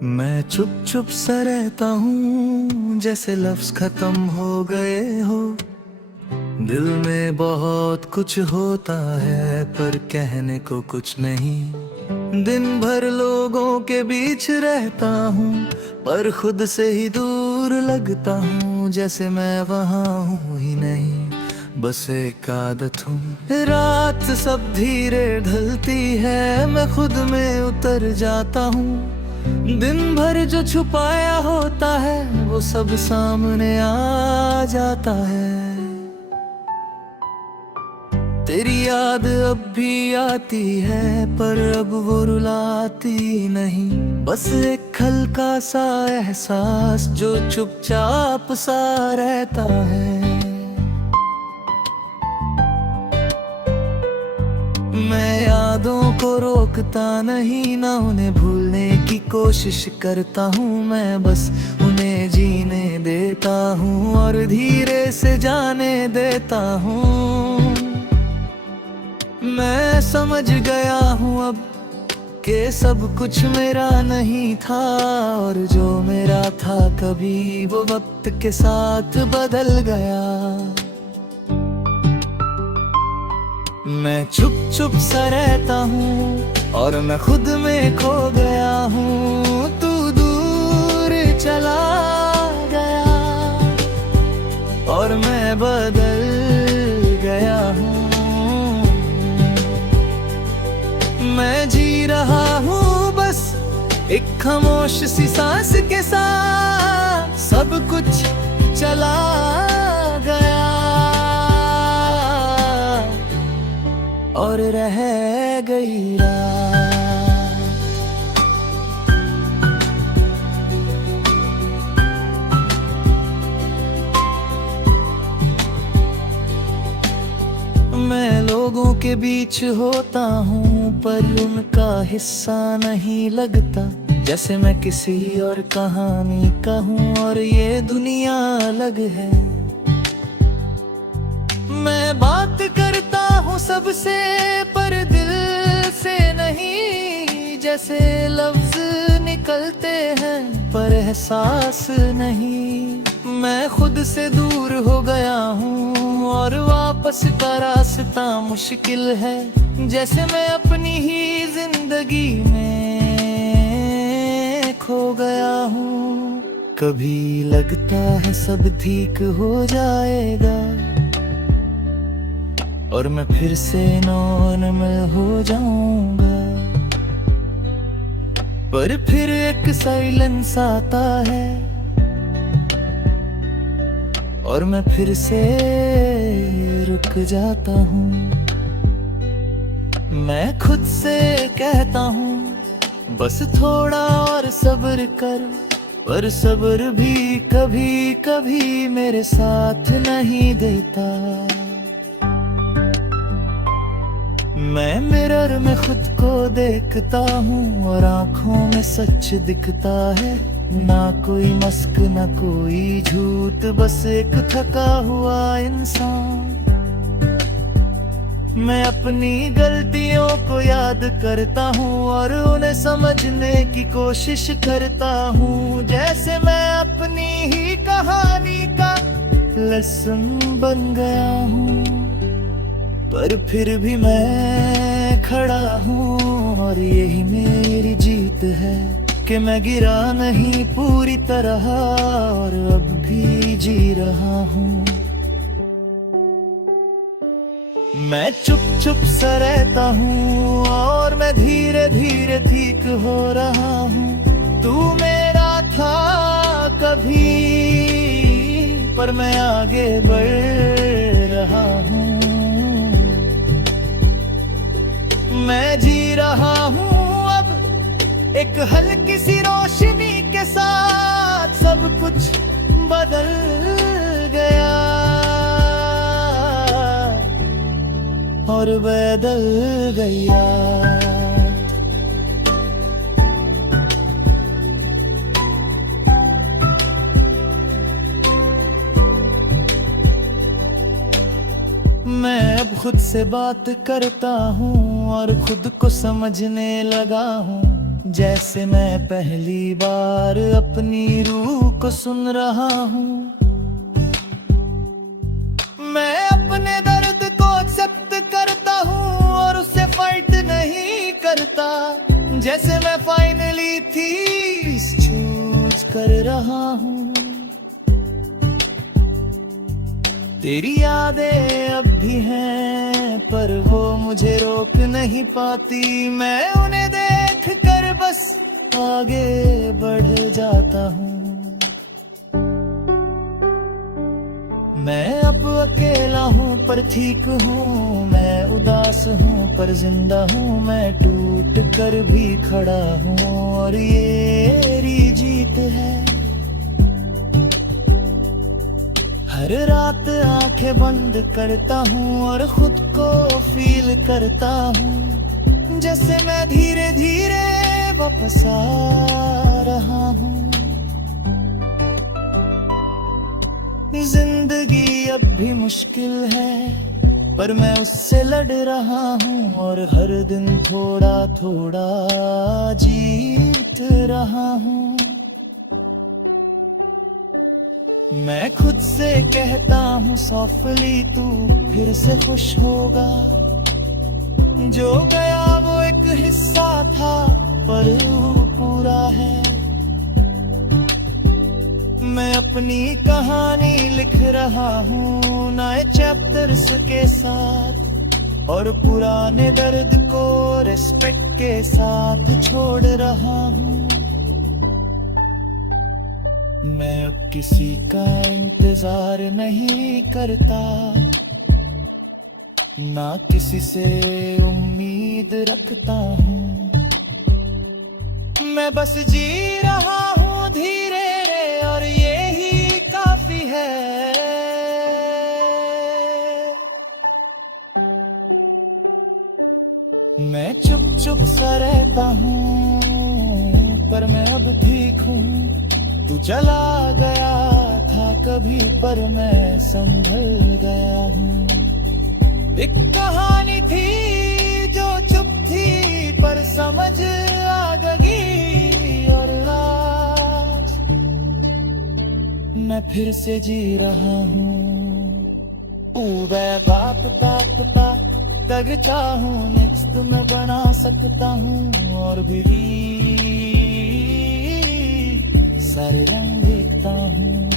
मैं चुप चुप सा रहता हूँ, जैसे लफ्ज खत्म हो गए हो। दिल में बहुत कुछ होता है, पर कहने को कुछ नहीं। दिन भर लोगों के बीच रहता हूँ, पर खुद से ही दूर लगता हूँ, जैसे मैं वहाँ हूँ ही नहीं, बस एक आदत हूँ। रात सब धीरे ढलती है, मैं खुद में उतर जाता हूँ। दिन भर जो छुपाया होता है, वो सब सामने आ जाता है। तेरी याद अब भी आती है, पर अब वो रुलाती नहीं। बस एक हल्का सा एहसास जो चुपचाप सा रहता है। मैं यादों को रोकता नहीं, ना उन्हें भूलने की कोशिश करता हूँ। मैं बस उन्हें जीने देता हूँ और धीरे से जाने देता हूँ। मैं समझ गया हूँ अब कि सब कुछ मेरा नहीं था, और जो मेरा था कभी वो वक्त के साथ बदल गया। मैं चुप चुप सा रहता हूँ और मैं खुद में खो गया हूँ। तू दूर चला गया और मैं बदल गया हूँ। मैं जी रहा हूँ बस एक खामोश सी सांस के साथ, सब कुछ चला गया और रह गई रात। मैं लोगों के बीच होता हूँ, पर उनका हिस्सा नहीं लगता। जैसे मैं किसी और कहानी का हूँ और ये दुनिया अलग है। मैं बात करता हूँ सबसे, पर दिल से नहीं। जैसे लफ्ज निकलते हैं पर एहसास नहीं। मैं खुद से दूर हो गया हूँ और वापस का रास्ता मुश्किल है। जैसे मैं अपनी ही जिंदगी में खो गया हूँ। कभी लगता है सब ठीक हो जाएगा और मैं फिर से नॉर्मल हो जाऊंगा, पर फिर एक साइलेंस आता है और मैं फिर से रुक जाता हूँ। मैं खुद से कहता हूँ बस थोड़ा और सब्र कर, पर सब्र भी कभी कभी मेरे साथ नहीं देता। मैं मिरर में खुद को देखता हूँ और आँखों में सच दिखता है। ना कोई मस्क ना कोई झूठ, बस एक थका हुआ इंसान। मैं अपनी गलतियों को याद करता हूँ और उन्हें समझने की कोशिश करता हूँ। जैसे मैं अपनी ही कहानी का लेसन बन गया हूँ, पर फिर भी मैं खड़ा हूँ और यही मेरी जीत है कि मैं गिरा नहीं पूरी तरह और अब भी जी रहा हूँ। मैं चुप चुप सा रहता हूँ और मैं धीरे धीरे ठीक हो रहा हूँ। तू मेरा था कभी, पर मैं आगे बढ़ रहा हूँ। मैं जी रहा हूँ अब एक हल्की सी रोशनी के साथ। सब कुछ बदल गया और बदल गया। मैं अब खुद से बात करता हूँ और खुद को समझने लगा हूँ। जैसे मैं पहली बार अपनी रूह को सुन रहा हूँ। मैं अपने दर्द को एक्सेप्ट करता हूँ और उससे फाइट नहीं करता। जैसे मैं फाइनली थी चूज कर रहा हूँ। तेरी यादें अब भी हैं पर वो मुझे रोक नहीं पाती। मैं उन्हें देख कर बस आगे बढ़ जाता हूँ। मैं अब अकेला हूँ पर ठीक हूँ, मैं उदास हूँ पर जिंदा हूँ। मैं टूट कर भी खड़ा हूँ और ये मेरी जीत है। हर रात आंखें बंद करता हूँ और खुद को फील करता हूँ। जैसे मैं धीरे धीरे वापस आ रहा हूँ। जिंदगी अब भी मुश्किल है पर मैं उससे लड़ रहा हूँ और हर दिन थोड़ा थोड़ा जीत रहा हूँ। मैं खुद से कहता हूँ सॉफ्टली तू फिर से खुश होगा। जो गया वो एक हिस्सा था पर वो पूरा है। मैं अपनी कहानी लिख रहा हूँ नए चैप्टर्स के साथ और पुराने दर्द को रिस्पेक्ट के साथ छोड़ रहा हूँ। मैं अब किसी का इंतजार नहीं करता, ना किसी से उम्मीद रखता हूँ। मैं बस जी रहा हूँ धीरे रे और यही काफी है। मैं चुप चुप सा रहता हूँ पर मैं अब ठीक हूँ। तू चला गया था कभी पर मैं संभल गया हूँ। एक कहानी थी जो चुप थी पर समझ आ गई और आज मैं फिर से जी रहा हूँ। बाप पाप पाप तग चाहूँ नेक्स्ट मैं बना सकता हूँ और भी सारे रंग देखता हूँ।